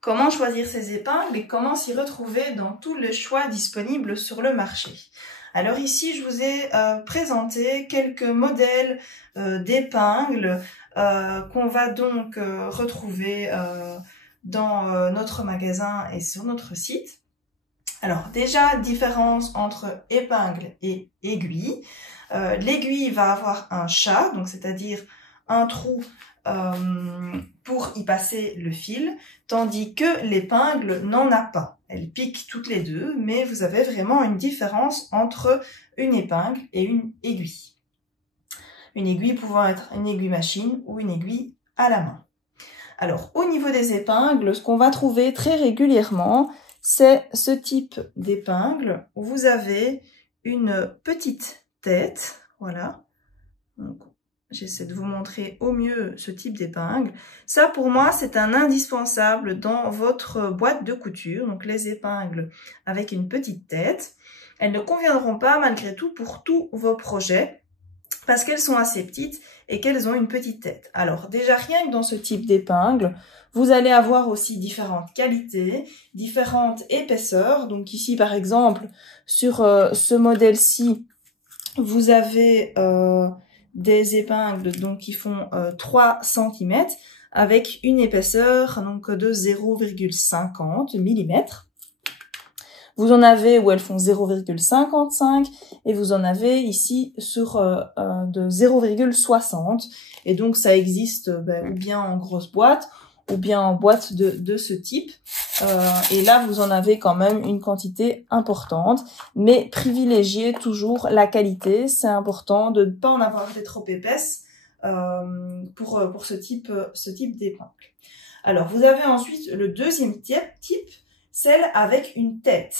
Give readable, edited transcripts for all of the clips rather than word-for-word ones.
comment choisir ces épingles et comment s'y retrouver dans tous les choix disponibles sur le marché. Alors ici, je vous ai présenté quelques modèles d'épingles qu'on va donc retrouver dans notre magasin et sur notre site. Alors déjà, différence entre épingle et aiguille. L'aiguille va avoir un chat, donc c'est-à-dire un trou pour y passer le fil, tandis que l'épingle n'en a pas. Elle pique toutes les deux, mais vous avez vraiment une différence entre une épingle et une aiguille. Une aiguille pouvant être une aiguille machine ou une aiguille à la main. Alors, au niveau des épingles, ce qu'on va trouver très régulièrement, c'est ce type d'épingle où vous avez une petite tête, voilà. J'essaie de vous montrer au mieux ce type d'épingle. Ça, pour moi, c'est un indispensable dans votre boîte de couture. Donc, les épingles avec une petite tête. Elles ne conviendront pas, malgré tout, pour tous vos projets parce qu'elles sont assez petites et qu'elles ont une petite tête. Alors, déjà, rien que dans ce type d'épingle, vous allez avoir aussi différentes qualités, différentes épaisseurs. Donc, ici, par exemple, sur ce modèle-ci, vous avez des épingles donc qui font 3 cm avec une épaisseur donc de 0,50 mm. Vous en avez où elles font 0,55 et vous en avez ici sur de 0,60 et donc ça existe ou bien en grosse boîte ou bien en boîte de ce type. Et là, vous en avez quand même une quantité importante, mais privilégiez toujours la qualité. C'est important de ne pas en avoir des trop épaisses pour ce type d'épingle. Alors, vous avez ensuite le deuxième type, celle avec une tête.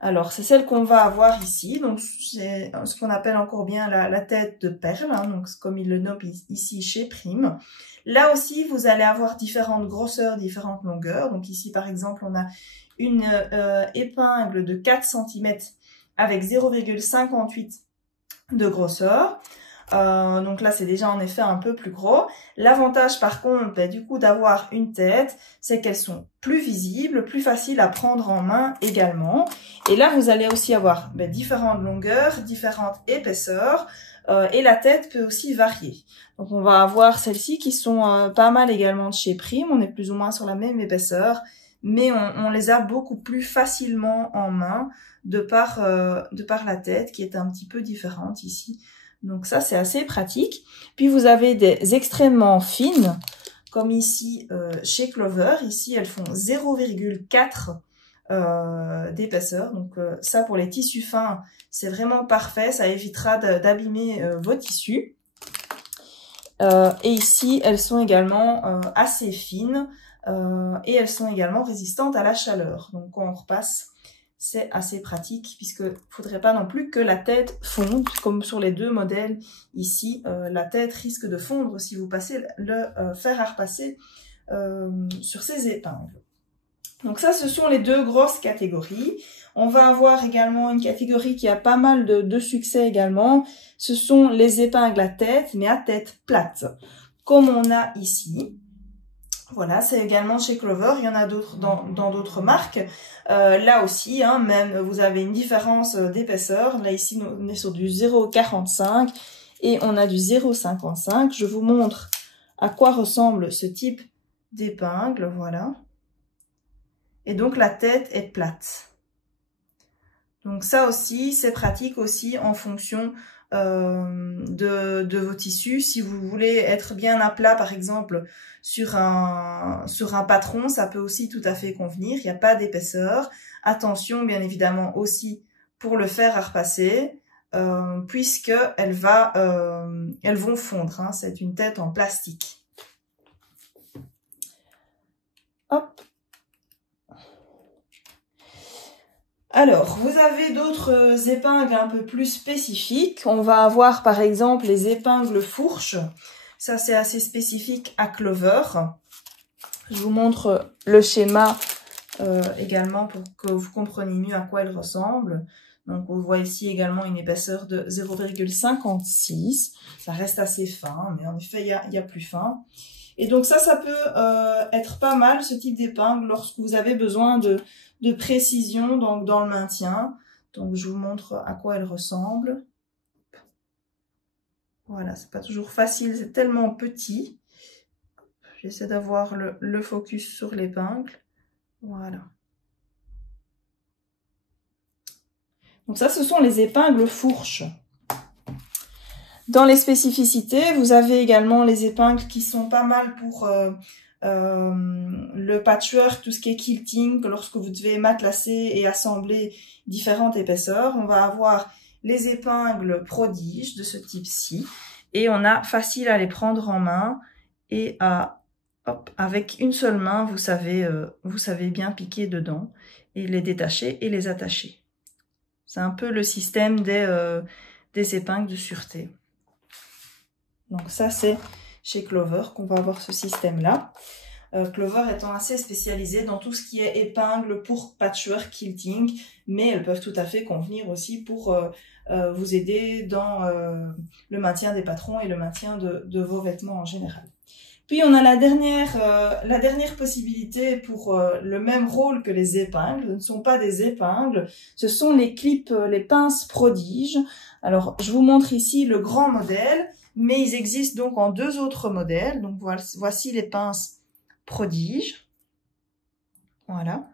Alors, c'est celle qu'on va avoir ici. Donc, c'est ce qu'on appelle encore bien la tête de perle, hein, donc comme il le nomme ici chez Prime. Là aussi, vous allez avoir différentes grosseurs, différentes longueurs. Donc ici, par exemple, on a une épingle de 4 cm avec 0,58 de grosseur. Donc là, c'est déjà en effet un peu plus gros. L'avantage, par contre, du coup, d'avoir une tête, c'est qu'elles sont plus visibles, plus faciles à prendre en main également. Et là, vous allez aussi avoir différentes longueurs, différentes épaisseurs. Et la tête peut aussi varier. Donc on va avoir celles-ci qui sont pas mal également de chez Prime. On est plus ou moins sur la même épaisseur, mais on les a beaucoup plus facilement en main de par la tête qui est un petit peu différente ici. Donc ça, c'est assez pratique. Puis vous avez des extrêmement fines, comme ici chez Clover. Ici, elles font 0,4 d'épaisseur. Donc ça, pour les tissus fins, c'est vraiment parfait. Ça évitera d'abîmer vos tissus. Et ici, elles sont également assez fines et elles sont également résistantes à la chaleur. Donc quand on repasse, c'est assez pratique puisque faudrait pas non plus que la tête fonde, comme sur les deux modèles ici. La tête risque de fondre si vous passez le fer à repasser sur ces épingles. Donc ça, ce sont les deux grosses catégories. On va avoir également une catégorie qui a pas mal de succès également. Ce sont les épingles à tête, mais à tête plate, comme on a ici. Voilà, c'est également chez Clover. Il y en a d'autres dans d'autres marques. Là aussi, hein, même vous avez une différence d'épaisseur. Là ici, on est sur du 0,45 et on a du 0,55. Je vous montre à quoi ressemble ce type d'épingle. Voilà. Et donc la tête est plate. Donc ça aussi, c'est pratique aussi en fonction de vos tissus. Si vous voulez être bien à plat, par exemple, sur un patron, ça peut aussi tout à fait convenir. Il n'y a pas d'épaisseur. Attention, bien évidemment, aussi pour le fer à repasser, puisque elles vont fondre. Hein. C'est une tête en plastique. Hop. Alors, vous avez d'autres épingles un peu plus spécifiques. On va avoir par exemple les épingles fourches. Ça, c'est assez spécifique à Clover. Je vous montre le schéma également pour que vous compreniez mieux à quoi elles ressemblent. Donc, on voit ici également une épaisseur de 0,56. Ça reste assez fin, mais en effet, il y a plus fin. Et donc ça peut être pas mal, ce type d'épingle, lorsque vous avez besoin de précision donc dans le maintien. Donc je vous montre à quoi elle ressemble. Voilà, c'est pas toujours facile, c'est tellement petit. J'essaie d'avoir le focus sur l'épingle. Voilà. Donc ça, ce sont les épingles fourches. Dans les spécificités, vous avez également les épingles qui sont pas mal pour le patchwork, tout ce qui est quilting, lorsque vous devez matelasser et assembler différentes épaisseurs. On va avoir les épingles prodiges de ce type-ci et on a facile à les prendre en main et à, hop, avec une seule main, vous savez bien piquer dedans et les détacher et les attacher. C'est un peu le système des épingles de sûreté. Donc ça, c'est chez Clover qu'on va avoir ce système-là. Clover étant assez spécialisée dans tout ce qui est épingles pour patchwork quilting, mais elles peuvent tout à fait convenir aussi pour vous aider dans le maintien des patrons et le maintien de vos vêtements en général. Puis on a la dernière possibilité pour le même rôle que les épingles. Ce ne sont pas des épingles, ce sont les clips, les pinces prodiges. Alors je vous montre ici le grand modèle, mais ils existent donc en deux autres modèles. Donc voici les pinces prodiges. Voilà.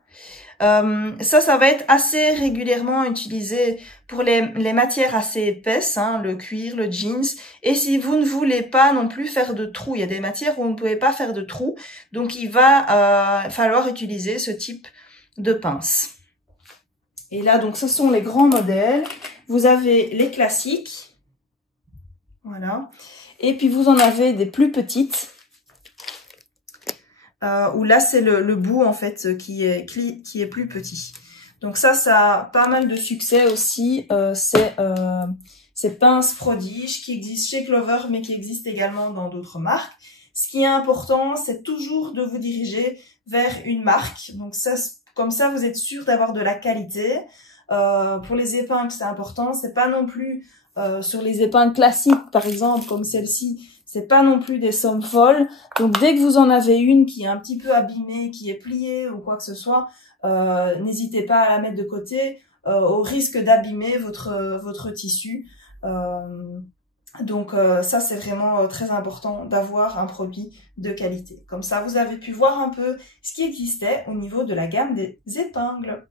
Ça va être assez régulièrement utilisé pour les matières assez épaisses, hein, le cuir, le jeans. Et si vous ne voulez pas non plus faire de trous, il y a des matières où on ne pouvait pas faire de trous, donc il va falloir utiliser ce type de pince. Et là, donc, ce sont les grands modèles. Vous avez les classiques, voilà. Et puis vous en avez des plus petites. Où là c'est le bout en fait qui est plus petit. Donc ça a pas mal de succès aussi, ces pinces prodiges qui existent chez Clover mais qui existent également dans d'autres marques. Ce qui est important, c'est toujours de vous diriger vers une marque. Donc ça, comme ça vous êtes sûr d'avoir de la qualité. Pour les épingles c'est important, c'est pas non plus sur les épingles classiques par exemple comme celle-ci, c'est pas non plus des sommes folles. Donc dès que vous en avez une qui est un petit peu abîmée, qui est pliée ou quoi que ce soit, n'hésitez pas à la mettre de côté au risque d'abîmer votre tissu. Donc ça c'est vraiment très important d'avoir un produit de qualité. Comme ça vous avez pu voir un peu ce qui existait au niveau de la gamme des épingles.